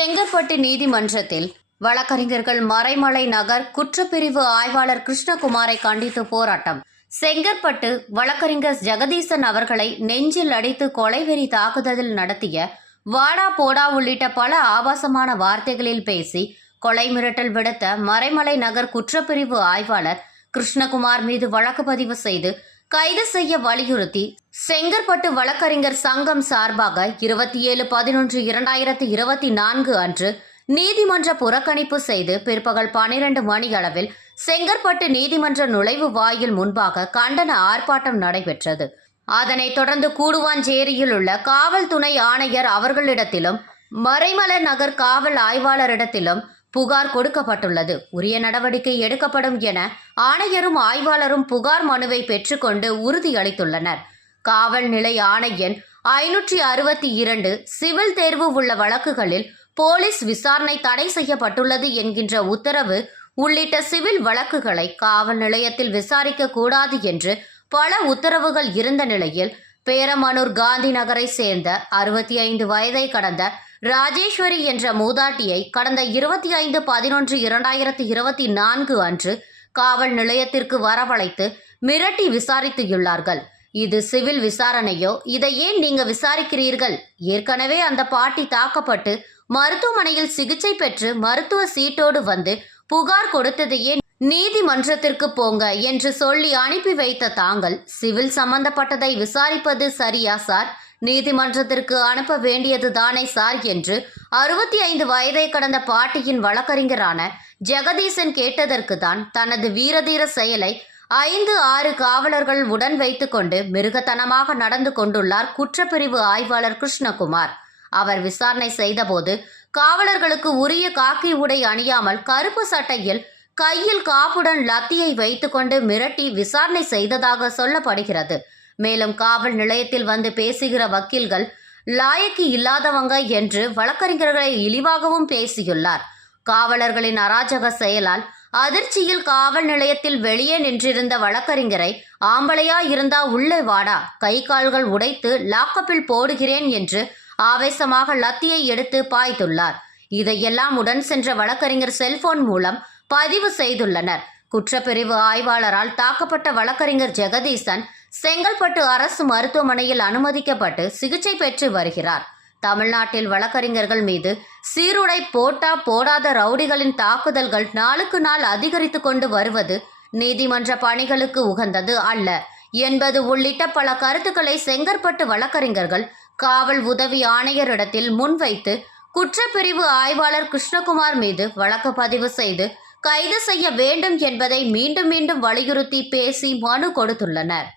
செங்கற்பட்டு நீதிமன்றத்தில் வழக்கறிஞர்கள் மறைமலை நகர் குற்றப்பிரிவு ஆய்வாளர் கிருஷ்ணகுமாரை கண்டித்து போராட்டம். செங்கற்பட்டு வழக்கறிஞர் ஜெகதீசன் அவர்களை நெஞ்சில் அடித்து கொலைவெறி தாக்குதலில் நடத்திய வாடா போடா உள்ளிட்ட பல ஆபாசமான வார்த்தைகளில் பேசி கொலை மிரட்டல் விடுத்த மறைமலை நகர் குற்றப்பிரிவு ஆய்வாளர் கிருஷ்ணகுமார் மீது வழக்கு பதிவு செய்து கைது செய்ய வலியுறுத்தி செங்கற்பட்டு வழக்கறிஞர் சங்கம் சார்பாக இருபத்தி ஏழு பதினொன்று இரண்டாயிரத்தி இருபத்தி நான்கு அன்று நீதிமன்ற புறக்கணிப்பு செய்து பிற்பகல் பனிரெண்டு மணி அளவில் செங்கற்பட்டு நீதிமன்ற நுழைவு வாயில் முன்பாக கண்டன ஆர்ப்பாட்டம் நடைபெற்றது. அதனைத் தொடர்ந்து கூடுவாஞ்சேரியில் உள்ள காவல் துணை ஆணையர் அவர்களிடத்திலும் மறைமலர் நகர் காவல் ஆய்வாளரிடத்திலும் புகார் கொடுக்கப்பட்டுள்ளது. உரிய நடவடிக்கை எடுக்கப்படும் என ஆணையரும் ஆய்வாளரும் புகார் மனுவை பெற்றுக்கொண்டு உறுதியளித்துள்ளனர். காவல் நிலைய ஆணையன் ஐநூற்றி அறுபத்தி இரண்டு சிவில் தேர்வு உள்ள வழக்குகளில் போலீஸ் விசாரணை தடை செய்யப்பட்டுள்ளது என்கின்ற உத்தரவு உள்ளிட்ட சிவில் வழக்குகளை காவல் நிலையத்தில் விசாரிக்க கூடாது என்று பல உத்தரவுகள் இருந்த நிலையில் பேரமனூர் காந்தி நகரை சேர்ந்த அறுபத்தி ஐந்து வயதை கடந்த ராஜேஸ்வரி என்ற மூதாட்டியை கடந்த இருபத்தி ஐந்து பதினொன்று இரண்டாயிரத்தி இருபத்தி நான்கு அன்று காவல் நிலையத்திற்கு வரவழைத்து மிரட்டி விசாரித்துள்ளார்கள். இது சிவில் விசாரணையோ? இதை ஏன் நீங்க விசாரிக்கிறீர்கள்? ஏற்கனவே அந்த பாட்டி தாக்கப்பட்டு மருத்துவமனையில் சிகிச்சை பெற்று மருத்துவ சீட்டோடு வந்து புகார் கொடுத்ததையே நீதிமன்றத்திற்கு போங்க என்று சொல்லி அனுப்பி வைத்த தாங்கள் சிவில் சம்பந்தப்பட்டதை விசாரிப்பது சரியா சார்? நீதிமன்றத்திற்கு அனுப்ப வேண்டியது தானே சார் என்று அறுபத்தி ஐந்து வயதை கடந்த பாட்டியின் வழக்கறிஞரான ஜெகதீசன் கேட்டதற்கு தான் தனது வீரதீர செயலை ஐந்து ஆறு காவலர்கள் உடன் வைத்துக்கொண்டு மிருகத்தனமாக நடந்து கொண்டுள்ளார் குற்றப்பிரிவு ஆய்வாளர் கிருஷ்ணகுமார். அவர் விசாரணை செய்தபோது காவலர்களுக்கு உரிய காக்கி உடை அணியாமல் கருப்பு சட்டையில் கையில் காப்புடன் லத்தியை வைத்துக்கொண்டு மிரட்டி விசாரணை செய்ததாக சொல்லப்படுகிறது. மேலும் காவல் நிலையத்தில் வந்து பேசுகிற வக்கீல்கள் லாயக்கு இல்லாதவங்க என்று வழக்கறிஞர்களை இழிவாகவும் பேசியுள்ளார். காவலர்களின் அராஜக செயலால் அதிர்ச்சியில் காவல் நிலையத்தில் வெளியே நின்றிருந்த வழக்கறிஞரை ஆம்பளையா இருந்தா உள்ளே வாடா கை கால்கள் உடைத்து லாக்கப்பில் போடுகிறேன் என்று ஆவேசமாக லத்தியை எடுத்து பாய்த்துள்ளார். இதையெல்லாம் உடன் சென்ற வழக்கறிஞர் செல்போன் மூலம் பதிவு செய்துள்ளனர். குற்றப்பிரிவு ஆய்வாளரால் தாக்கப்பட்ட வழக்கறிஞர் ஜெகதீசன் செங்கல்பட்டு அரசு மருத்துவமனையில் அனுமதிக்கப்பட்டு சிகிச்சை பெற்று வருகிறார். தமிழ்நாட்டில் வழக்கறிஞர்கள் மீது சீருடை போட்டா போடாத ரவுடிகளின் தாக்குதல்கள் நாளுக்கு நாள் அதிகரித்து கொண்டு வருவது நீதிமன்ற பணிகளுக்கு உகந்தது அல்ல. என்பது உள்ளிட்ட பல கருத்துக்களை செங்கற்பட்டு வழக்கறிஞர்கள் காவல் உதவி ஆணையரிடத்தில் முன்வைத்து குற்றப்பிரிவு ஆய்வாளர் கிருஷ்ணகுமார் மீது வழக்கு பதிவு செய்து கைது செய்ய வேண்டும் என்பதை மீண்டும் மீண்டும் வலியுறுத்தி பேசி மனு கொடுத்துள்ளனர்.